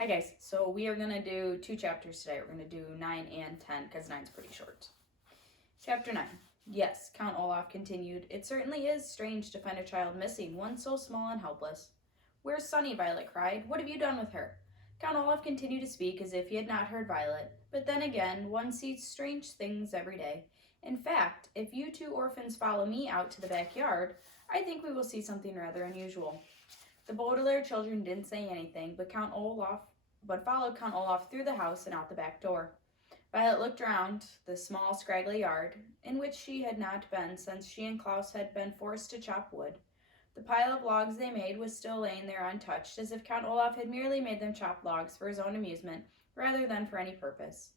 Hi guys, so we are going to do 2 chapters today. We're going to do 9 and 10 because 9's pretty short. Chapter 9. Yes, Count Olaf continued. It certainly is strange to find a child missing, one so small and helpless. Where's Sunny? Violet cried. What have you done with her? Count Olaf continued to speak as if he had not heard Violet. But then again, one sees strange things every day. In fact, if you two orphans follow me out to the backyard, I think we will see something rather unusual. The Baudelaire children didn't say anything, but followed Count Olaf through the house and out the back door. Violet looked round the small, scraggly yard, in which she had not been since she and Klaus had been forced to chop wood. The pile of logs they made was still laying there untouched, as if Count Olaf had merely made them chop logs for his own amusement, rather than for any purpose.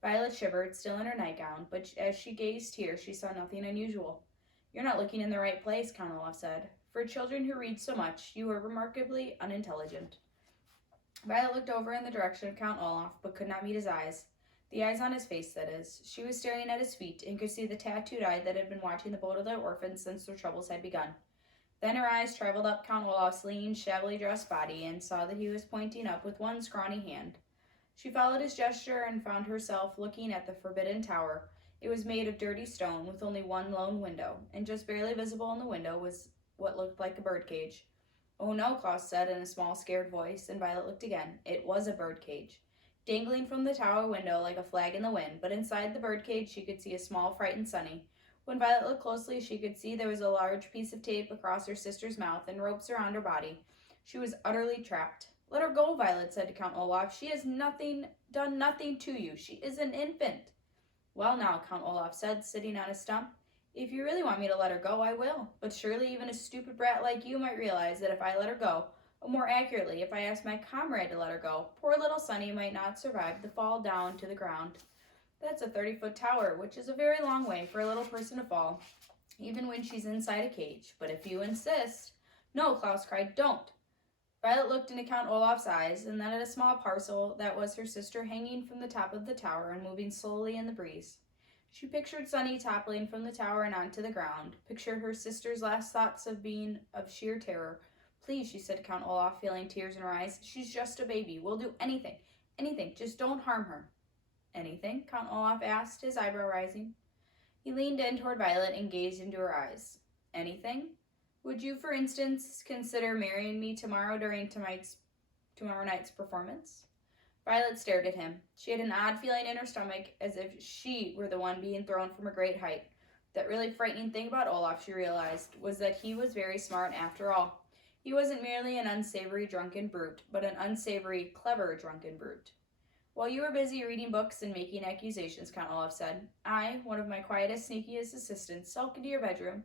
Violet shivered, still in her nightgown, but as she gazed here, she saw nothing unusual. You're not looking in the right place, Count Olaf said. For children who read so much, you are remarkably unintelligent. Violet looked over in the direction of Count Olaf, but could not meet his eyes. The eyes on his face, that is. She was staring at his feet, and could see the tattooed eye that had been watching the Baudelaire orphans since their troubles had begun. Then her eyes traveled up Count Olaf's lean, shabbily dressed body, and saw that he was pointing up with one scrawny hand. She followed his gesture and found herself looking at the forbidden tower. It was made of dirty stone, with only one lone window, and just barely visible in the window was what looked like a birdcage. Oh no, Klaus said in a small, scared voice, and Violet looked again. It was a birdcage, dangling from the tower window like a flag in the wind, but inside the birdcage she could see a small, frightened Sunny. When Violet looked closely, she could see there was a large piece of tape across her sister's mouth and ropes around her body. She was utterly trapped. Let her go, Violet said to Count Olaf. She has done nothing to you. She is an infant. Well now, Count Olaf said, sitting on a stump. If you really want me to let her go, I will. But surely even a stupid brat like you might realize that if I let her go, or more accurately, if I asked my comrade to let her go, poor little Sunny might not survive the fall down to the ground. That's a 30-foot tower, which is a very long way for a little person to fall, even when she's inside a cage. But if you insist... No, Klaus cried, don't. Violet looked into Count Olaf's eyes, and then at a small parcel that was her sister hanging from the top of the tower and moving slowly in the breeze. She pictured Sunny toppling from the tower and onto the ground, pictured her sister's last thoughts of being of sheer terror. Please, she said to Count Olaf, feeling tears in her eyes. She's just a baby. We'll do anything. Anything. Just don't harm her. Anything? Count Olaf asked, his eyebrow rising. He leaned in toward Violet and gazed into her eyes. Anything? Would you, for instance, consider marrying me tomorrow during tomorrow night's performance? Violet stared at him. She had an odd feeling in her stomach, as if she were the one being thrown from a great height. That really frightening thing about Olaf, she realized, was that he was very smart after all. He wasn't merely an unsavory drunken brute, but an unsavory, clever drunken brute. While you were busy reading books and making accusations, Count Olaf said, I, one of my quietest, sneakiest assistants, sulk into your bedroom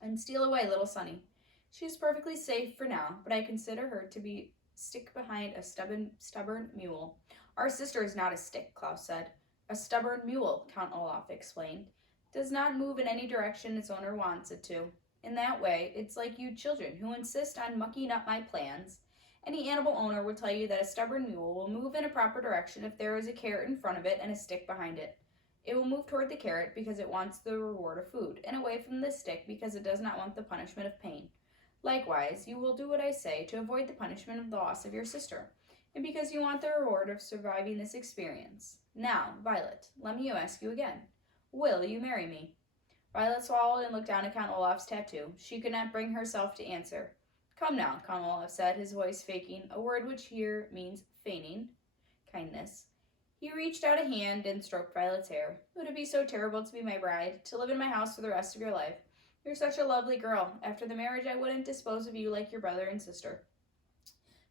and steal away little Sunny. She is perfectly safe for now, but I consider her to be stick behind a stubborn mule. Our sister is not a stick, Klaus said. A stubborn mule, Count Olaf explained, does not move in any direction its owner wants it to. In that way, it's like you children who insist on mucking up my plans. Any animal owner will tell you that a stubborn mule will move in a proper direction if there is a carrot in front of it and a stick behind it. It will move toward the carrot because it wants the reward of food, and away from the stick because it does not want the punishment of pain. Likewise, you will do what I say to avoid the punishment of the loss of your sister, and because you want the reward of surviving this experience. Now, Violet, let me ask you again. Will you marry me? Violet swallowed and looked down at Count Olaf's tattoo. She could not bring herself to answer. Come now, Count Olaf said, his voice faking, a word which here means feigning kindness. He reached out a hand and stroked Violet's hair. Would it be so terrible to be my bride, to live in my house for the rest of your life? You're such a lovely girl. After the marriage, I wouldn't dispose of you like your brother and sister.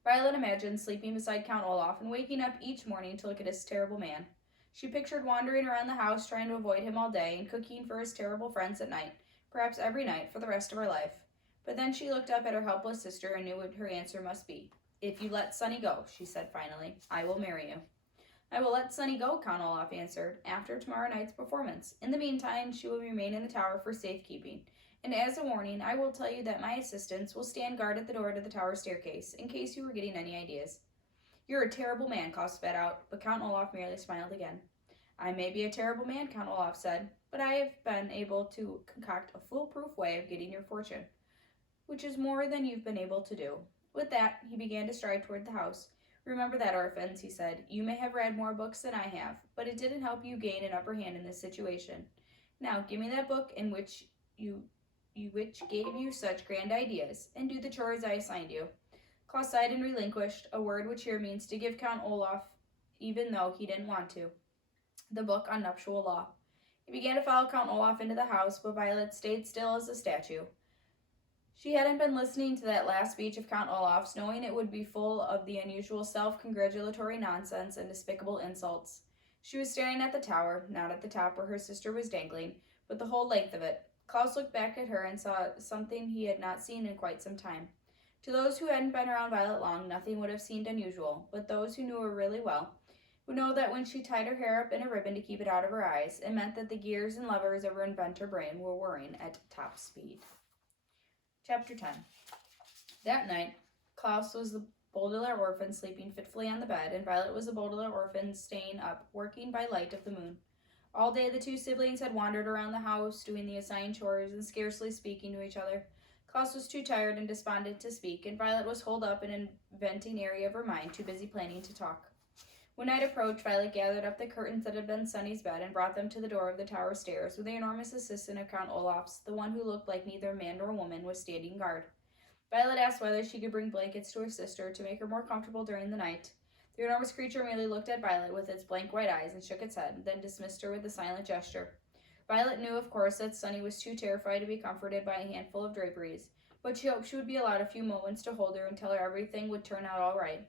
Violet imagined sleeping beside Count Olaf and waking up each morning to look at his terrible man. She pictured wandering around the house trying to avoid him all day and cooking for his terrible friends at night, perhaps every night for the rest of her life. But then she looked up at her helpless sister and knew what her answer must be. If you let Sunny go, she said finally, I will marry you. I will let Sunny go, Count Olaf answered, after tomorrow night's performance. In the meantime, she will remain in the tower for safekeeping. And as a warning, I will tell you that my assistants will stand guard at the door to the tower staircase, in case you were getting any ideas. You're a terrible man, Klaus spat out, but Count Olaf merely smiled again. I may be a terrible man, Count Olaf said, but I have been able to concoct a foolproof way of getting your fortune, which is more than you've been able to do. With that, he began to stride toward the house, Remember that, orphans, he said. You may have read more books than I have, but it didn't help you gain an upper hand in this situation. Now, give me that book in which which gave you such grand ideas, and do the chores I assigned you. Klaus sighed and relinquished, a word which here means to give Count Olaf, even though he didn't want to, the book on nuptial law. He began to follow Count Olaf into the house, but Violet stayed still as a statue. She hadn't been listening to that last speech of Count Olaf's, knowing it would be full of the unusual self-congratulatory nonsense and despicable insults. She was staring at the tower, not at the top where her sister was dangling, but the whole length of it. Klaus looked back at her and saw something he had not seen in quite some time. To those who hadn't been around Violet long, nothing would have seemed unusual, but those who knew her really well would know that when she tied her hair up in a ribbon to keep it out of her eyes, it meant that the gears and levers of her inventor brain were whirring at top speed. Chapter 10. That night, Klaus was the Baudelaire orphan sleeping fitfully on the bed, and Violet was the Baudelaire orphan staying up, working by light of the moon. All day the two siblings had wandered around the house, doing the assigned chores and scarcely speaking to each other. Klaus was too tired and despondent to speak, and Violet was holed up in an inventing area of her mind, too busy planning to talk. When night approached, Violet gathered up the curtains that had been Sunny's bed and brought them to the door of the tower stairs, where the enormous assistant of Count Olaf's, the one who looked like neither man nor woman, was standing guard. Violet asked whether she could bring blankets to her sister to make her more comfortable during the night. The enormous creature merely looked at Violet with its blank white eyes and shook its head, then dismissed her with a silent gesture. Violet knew, of course, that Sunny was too terrified to be comforted by a handful of draperies, but she hoped she would be allowed a few moments to hold her and tell her everything would turn out all right.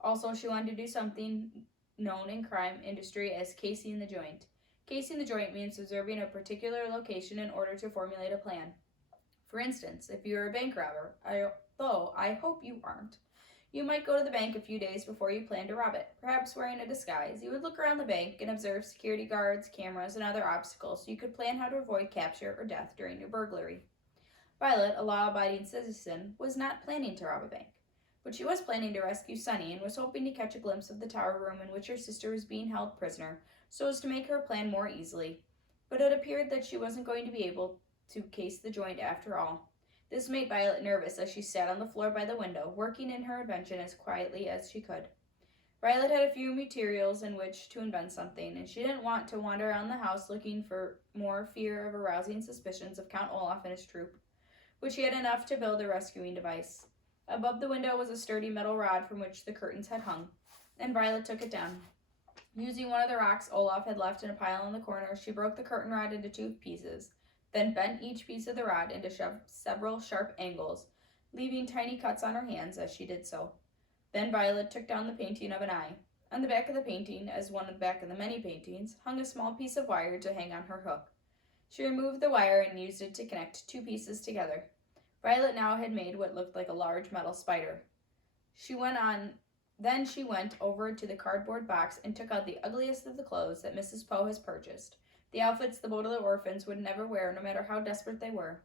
Also, she wanted to do something known in crime industry as casing the joint. Casing the joint means observing a particular location in order to formulate a plan. For instance, if you are a bank robber, though I hope you aren't, you might go to the bank a few days before you plan to rob it. Perhaps wearing a disguise, you would look around the bank and observe security guards, cameras, and other obstacles so you could plan how to avoid capture or death during your burglary. Violet, a law-abiding citizen, was not planning to rob a bank, but she was planning to rescue Sunny and was hoping to catch a glimpse of the tower room in which her sister was being held prisoner so as to make her plan more easily. But it appeared that she wasn't going to be able to case the joint after all. This made Violet nervous as she sat on the floor by the window, working in her invention as quietly as she could. Violet had a few materials in which to invent something, and she didn't want to wander around the house looking for more fear of arousing suspicions of Count Olaf and his troop, but she had enough to build a rescuing device. Above the window was a sturdy metal rod from which the curtains had hung, and Violet took it down. Using one of the rocks Olaf had left in a pile in the corner, she broke the curtain rod into 2 pieces, then bent each piece of the rod into several sharp angles, leaving tiny cuts on her hands as she did so. Then Violet took down the painting of an eye. On the back of the painting, as one of the back of the many paintings, hung a small piece of wire to hang on her hook. She removed the wire and used it to connect 2 pieces together. Violet now had made what looked like a large metal spider. Then she went over to the cardboard box and took out the ugliest of the clothes that Mrs. Poe has purchased, the outfits the Baudelaire orphans would never wear no matter how desperate they were.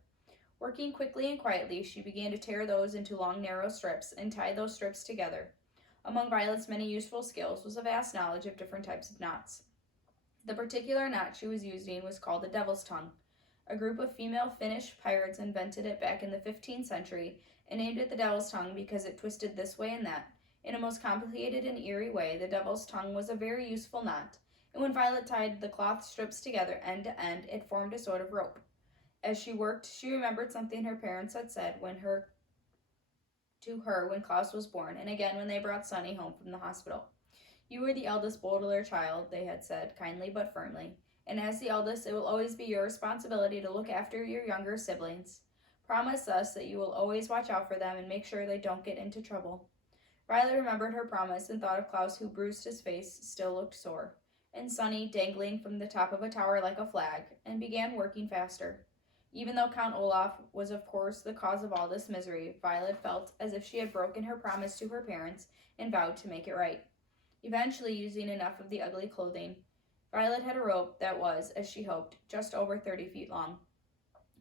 Working quickly and quietly, she began to tear those into long, narrow strips and tie those strips together. Among Violet's many useful skills was a vast knowledge of different types of knots. The particular knot she was using was called the devil's tongue. A group of female Finnish pirates invented it back in the 15th century and named it the devil's tongue because it twisted this way and that. In a most complicated and eerie way, the devil's tongue was a very useful knot, and when Violet tied the cloth strips together end to end, it formed a sort of rope. As she worked, she remembered something her parents had said to her when Klaus was born, and again when they brought Sunny home from the hospital. You were the eldest Baudelaire child, they had said, kindly but firmly, and as the eldest, it will always be your responsibility to look after your younger siblings. Promise us that you will always watch out for them and make sure they don't get into trouble. Violet remembered her promise and thought of Klaus, who bruised his face, still looked sore, and Sunny dangling from the top of a tower like a flag, and began working faster. Even though Count Olaf was of course the cause of all this misery, Violet felt as if she had broken her promise to her parents and vowed to make it right. Eventually, using enough of the ugly clothing, Violet had a rope that was, as she hoped, just over 30 feet long.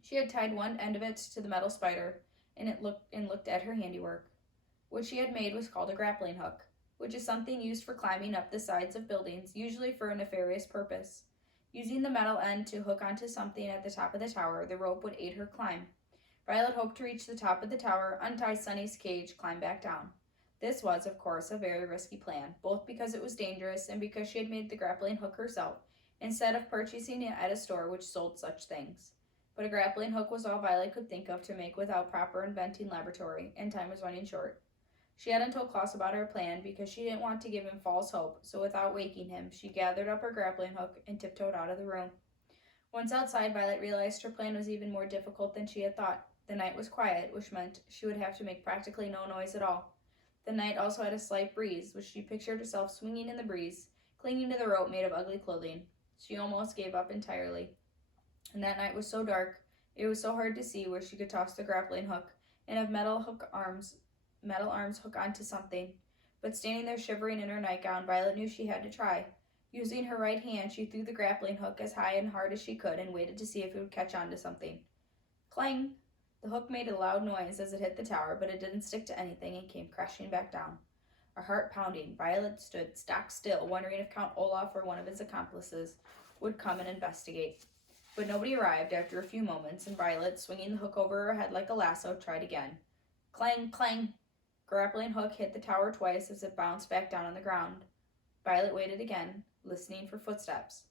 She had tied one end of it to the metal spider, and looked at her handiwork. What she had made was called a grappling hook, which is something used for climbing up the sides of buildings, usually for a nefarious purpose. Using the metal end to hook onto something at the top of the tower, the rope would aid her climb. Violet hoped to reach the top of the tower, untie Sunny's cage, climb back down. This was, of course, a very risky plan, both because it was dangerous and because she had made the grappling hook herself, instead of purchasing it at a store which sold such things. But a grappling hook was all Violet could think of to make without proper inventing laboratory, and time was running short. She hadn't told Klaus about her plan because she didn't want to give him false hope, so without waking him, she gathered up her grappling hook and tiptoed out of the room. Once outside, Violet realized her plan was even more difficult than she had thought. The night was quiet, which meant she would have to make practically no noise at all. The night also had a slight breeze, which she pictured herself swinging in the breeze, clinging to the rope made of ugly clothing. She almost gave up entirely. And that night was so dark, it was so hard to see where she could toss the grappling hook and have metal arms hook onto something. But standing there shivering in her nightgown, Violet knew she had to try. Using her right hand, she threw the grappling hook as high and hard as she could and waited to see if it would catch on to something. Clang! The hook made a loud noise as it hit the tower, but it didn't stick to anything and came crashing back down. Her heart pounding, Violet stood stock still, wondering if Count Olaf or one of his accomplices would come and investigate. But nobody arrived after a few moments, and Violet, swinging the hook over her head like a lasso, tried again. Clang! Clang! Grappling hook hit the tower twice as it bounced back down on the ground. Violet waited again, listening for footsteps,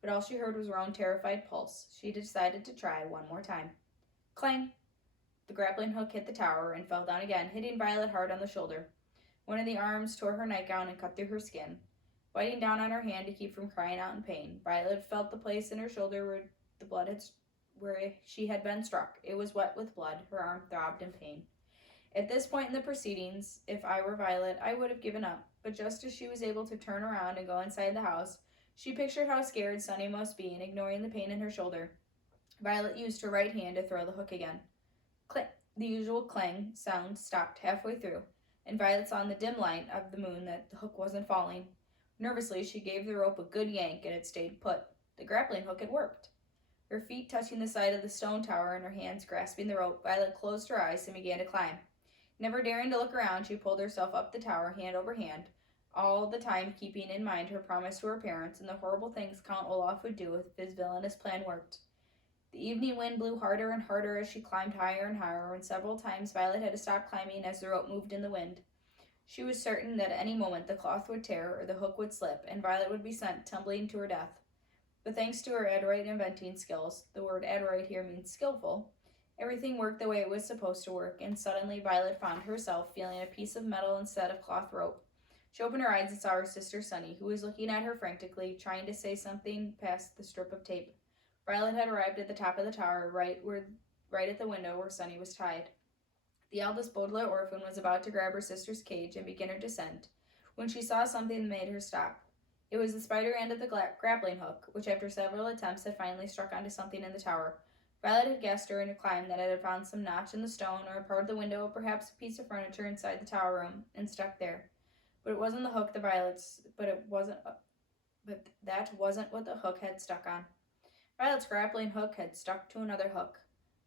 but all she heard was her own terrified pulse. She decided to try one more time. Clang! The grappling hook hit the tower and fell down again, hitting Violet hard on the shoulder. One of the arms tore her nightgown and cut through her skin. Biting down on her hand to keep from crying out in pain, Violet felt the place in her shoulder where she had been struck. It was wet with blood. Her arm throbbed in pain. At this point in the proceedings, if I were Violet, I would have given up. But just as she was able to turn around and go inside the house, she pictured how scared Sunny must be, and ignoring the pain in her shoulder, Violet used her right hand to throw the hook again. Click! The usual clang sound stopped halfway through, and Violet saw in the dim light of the moon that the hook wasn't falling. Nervously, she gave the rope a good yank, and it stayed put. The grappling hook had worked. Her feet touching the side of the stone tower and her hands grasping the rope, Violet closed her eyes and began to climb. Never daring to look around, she pulled herself up the tower, hand over hand, all the time keeping in mind her promise to her parents and the horrible things Count Olaf would do if his villainous plan worked. The evening wind blew harder and harder as she climbed higher and higher, and several times Violet had to stop climbing as the rope moved in the wind. She was certain that at any moment the cloth would tear or the hook would slip, and Violet would be sent tumbling to her death. But thanks to her adroit inventing skills, the word adroit here means skillful, everything worked the way it was supposed to work, and suddenly Violet found herself feeling a piece of metal instead of cloth rope. She opened her eyes and saw her sister Sunny, who was looking at her frantically, trying to say something past the strip of tape. Violet had arrived at the top of the tower, right at the window where Sunny was tied. The eldest Baudelaire orphan was about to grab her sister's cage and begin her descent, when she saw something that made her stop. It was the spider end of the grappling hook, which after several attempts had finally struck onto something in the tower. Violet had guessed during her climb that it had found some notch in the stone or a part of the window or perhaps a piece of furniture inside the tower room and stuck there. But it wasn't the hook that wasn't what the hook had stuck on. Violet's grappling hook had stuck to another hook,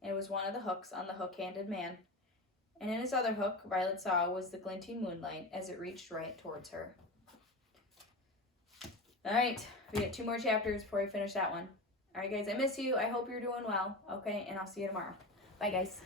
and it was one of the hooks on the hook-handed man. And in his other hook, Violet saw was the glinting moonlight as it reached right towards her. Alright, we got 2 more chapters before we finish that one. Alright guys, I miss you. I hope you're doing well. Okay, and I'll see you tomorrow. Bye guys.